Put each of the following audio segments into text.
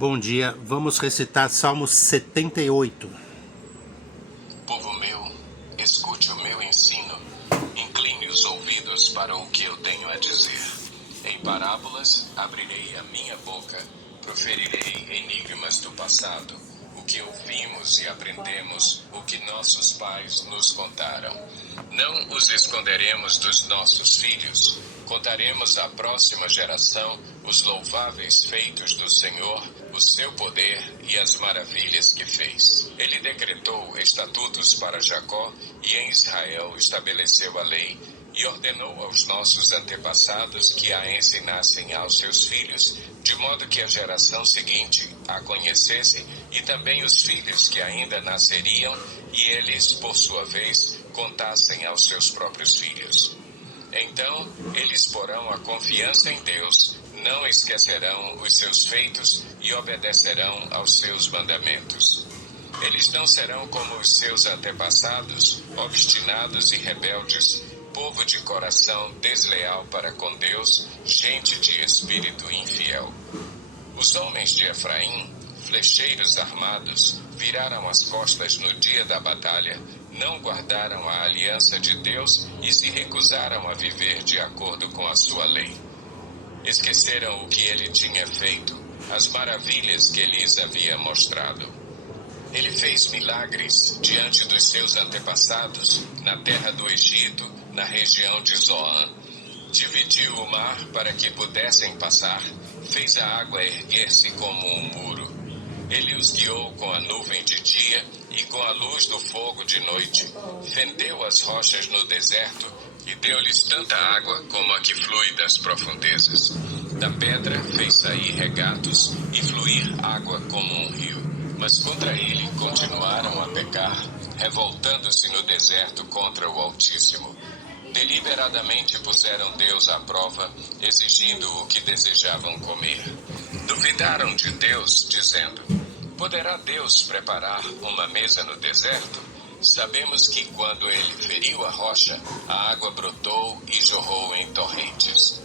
Bom dia, vamos recitar Salmos 78. Povo meu, escute o meu ensino, incline os ouvidos para o que eu tenho a dizer. Em parábolas abrirei a minha boca, proferirei enigmas do passado, o que ouvimos e aprendemos, o que nossos pais nos contaram. Não os esconderemos dos nossos filhos, contaremos à próxima geração os louváveis feitos do Senhor, o seu poder e as maravilhas que fez. Ele decretou estatutos para Jacó e em Israel estabeleceu a lei e ordenou aos nossos antepassados que a ensinassem aos seus filhos, de modo que a geração seguinte a conhecesse e também os filhos que ainda nasceriam e eles, por sua vez, contassem aos seus próprios filhos. Então, eles porão a confiança em Deus, não esquecerão os seus feitos e obedecerão aos seus mandamentos. Eles não serão como os seus antepassados, obstinados e rebeldes, povo de coração desleal para com Deus, gente de espírito infiel. Os homens de Efraim, flecheiros armados, viraram as costas no dia da batalha, não guardaram a aliança de Deus e se recusaram a viver de acordo com a sua lei. Esqueceram o que ele tinha feito, as maravilhas que lhes havia mostrado. Ele fez milagres diante dos seus antepassados, na terra do Egito, na região de Zoan. Dividiu o mar para que pudessem passar, fez a água erguer-se como um muro. Ele os guiou com a nuvem de dia e com a luz do fogo de noite. Fendeu as rochas no deserto e deu-lhes tanta água como a que flui das profundezas. Da pedra fez sair regatos e fluir água como um rio. Mas contra ele continuaram a pecar, revoltando-se no deserto contra o Altíssimo. Deliberadamente puseram Deus à prova, exigindo o que desejavam comer. Duvidaram de Deus, dizendo: poderá Deus preparar uma mesa no deserto? Sabemos que quando ele feriu a rocha, a água brotou e jorrou em torrentes.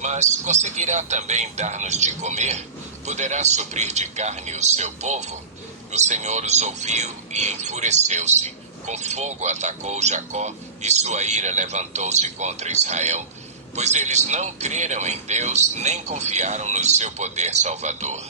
Mas conseguirá também dar-nos de comer? Poderá suprir de carne o seu povo? O Senhor os ouviu e enfureceu-se. Com fogo atacou Jacó e sua ira levantou-se contra Israel, pois eles não creram em Deus nem confiaram no seu poder salvador.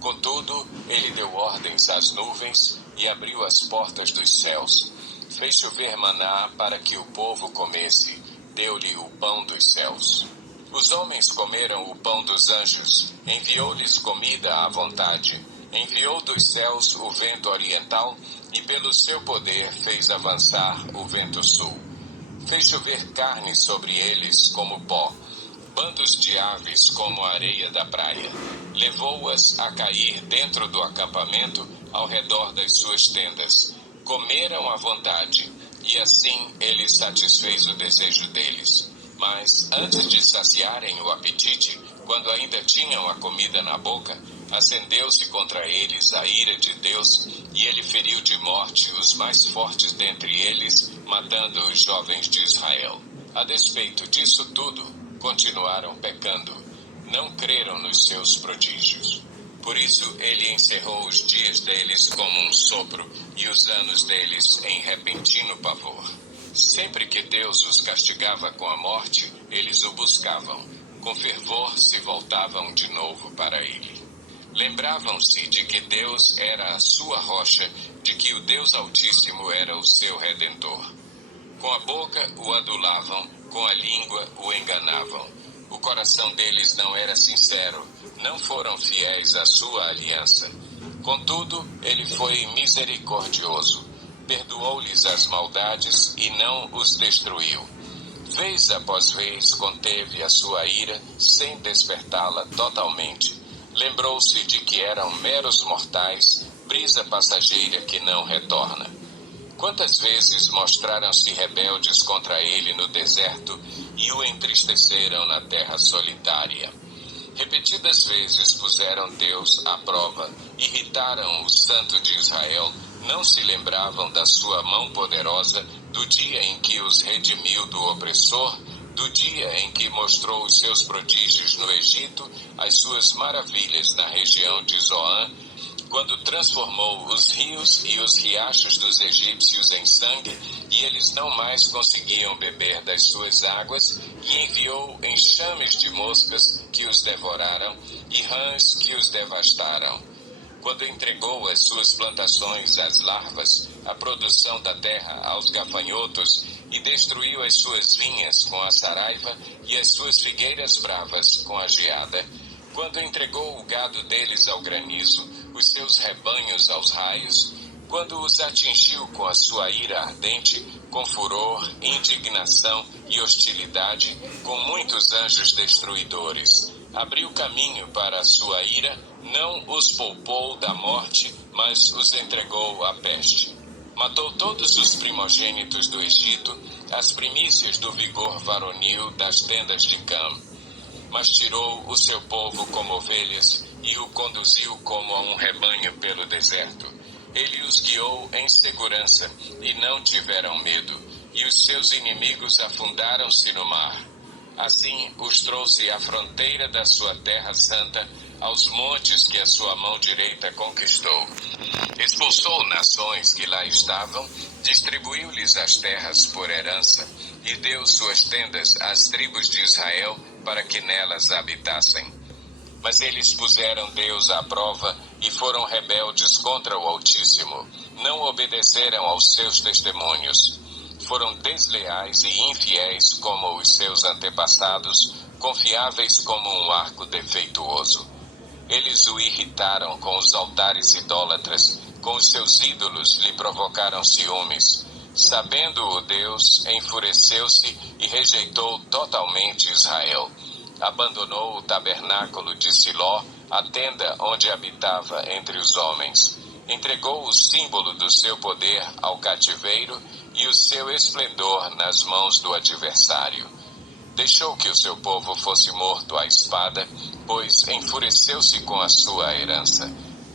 Contudo, ele deu ordens às nuvens e abriu as portas dos céus. Fez chover maná para que o povo comesse, deu-lhe o pão dos céus. Os homens comeram o pão dos anjos, enviou-lhes comida à vontade. Enviou dos céus o vento oriental e pelo seu poder fez avançar o vento sul. Fez chover carne sobre eles como pó, bandos de aves como a areia da praia. Levou-as a cair dentro do acampamento ao redor das suas tendas. Comeram à vontade e assim ele satisfez o desejo deles. Mas antes de saciarem o apetite, quando ainda tinham a comida na boca, acendeu-se contra eles a ira de Deus, e ele feriu de morte os mais fortes dentre eles, matando os jovens de Israel. A despeito disso tudo, continuaram pecando, não creram nos seus prodígios. Por isso ele encerrou os dias deles como um sopro, e os anos deles em repentino pavor. Sempre que Deus os castigava com a morte, eles o buscavam. Com fervor se voltavam de novo para ele. Lembravam-se de que Deus era a sua rocha, de que o Deus Altíssimo era o seu Redentor. Com a boca o adulavam, com a língua o enganavam. O coração deles não era sincero, não foram fiéis à sua aliança. Contudo, ele foi misericordioso, perdoou-lhes as maldades e não os destruiu. Vez após vez conteve a sua ira, sem despertá-la totalmente. Lembrou-se de que eram meros mortais, brisa passageira que não retorna. Quantas vezes mostraram-se rebeldes contra ele no deserto e o entristeceram na terra solitária. Repetidas vezes puseram Deus à prova, irritaram o Santo de Israel, não se lembravam da sua mão poderosa, do dia em que os redimiu do opressor, do dia em que mostrou os seus prodígios no Egito, as suas maravilhas na região de Zoan, quando transformou os rios e os riachos dos egípcios em sangue, e eles não mais conseguiam beber das suas águas, e enviou enxames de moscas que os devoraram, e rãs que os devastaram. Quando entregou as suas plantações às larvas, a produção da terra aos gafanhotos, e destruiu as suas vinhas com a saraiva, e as suas figueiras bravas com a geada, quando entregou o gado deles ao granizo, os seus rebanhos aos raios, quando os atingiu com a sua ira ardente, com furor, indignação e hostilidade, com muitos anjos destruidores. Abriu caminho para a sua ira, não os poupou da morte, mas os entregou à peste. Matou todos os primogênitos do Egito, as primícias do vigor varonil das tendas de Cam. Mas tirou o seu povo como ovelhas e o conduziu como a um rebanho pelo deserto. Ele os guiou em segurança e não tiveram medo, e os seus inimigos afundaram-se no mar. Assim os trouxe à fronteira da sua terra santa, aos montes que a sua mão direita conquistou. Expulsou nações que lá estavam, distribuiu-lhes as terras por herança, e deu suas tendas às tribos de Israel para que nelas habitassem. Mas eles puseram Deus à prova e foram rebeldes contra o Altíssimo. Não obedeceram aos seus testemunhos. Foram desleais e infiéis como os seus antepassados, confiáveis como um arco defeituoso. Eles o irritaram com os altares idólatras, com os seus ídolos lhe provocaram ciúmes. Sabendo-o Deus, enfureceu-se e rejeitou totalmente Israel. Abandonou o tabernáculo de Siló, a tenda onde habitava entre os homens. Entregou o símbolo do seu poder ao cativeiro e o seu esplendor nas mãos do adversário. Deixou que o seu povo fosse morto à espada, pois enfureceu-se com a sua herança.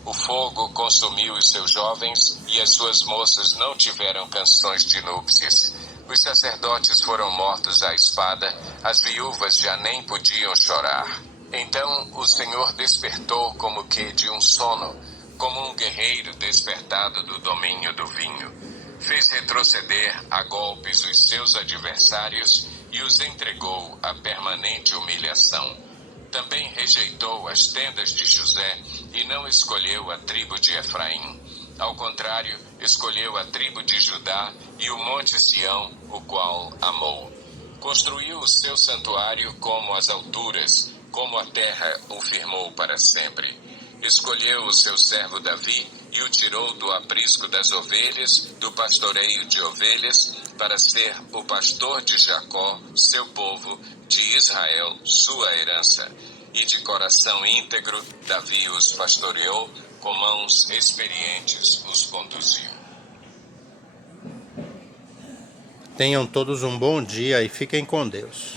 O fogo consumiu os seus jovens e as suas moças não tiveram canções de núpcias. Os sacerdotes foram mortos à espada, as viúvas já nem podiam chorar. Então o Senhor despertou como que de um sono, como um guerreiro despertado do domínio do vinho. Fez retroceder a golpes os seus adversários e os entregou à permanente humilhação. Também rejeitou as tendas de José e não escolheu a tribo de Efraim. Ao contrário, escolheu a tribo de Judá e o monte Sião, o qual amou. Construiu o seu santuário como as alturas, como a terra o firmou para sempre. Escolheu o seu servo Davi e o tirou do aprisco das ovelhas, do pastoreio de ovelhas, para ser o pastor de Jacó, seu povo, de Israel, sua herança. E de coração íntegro, Davi os pastoreou, com mãos experientes os conduziu. Tenham todos um bom dia e fiquem com Deus.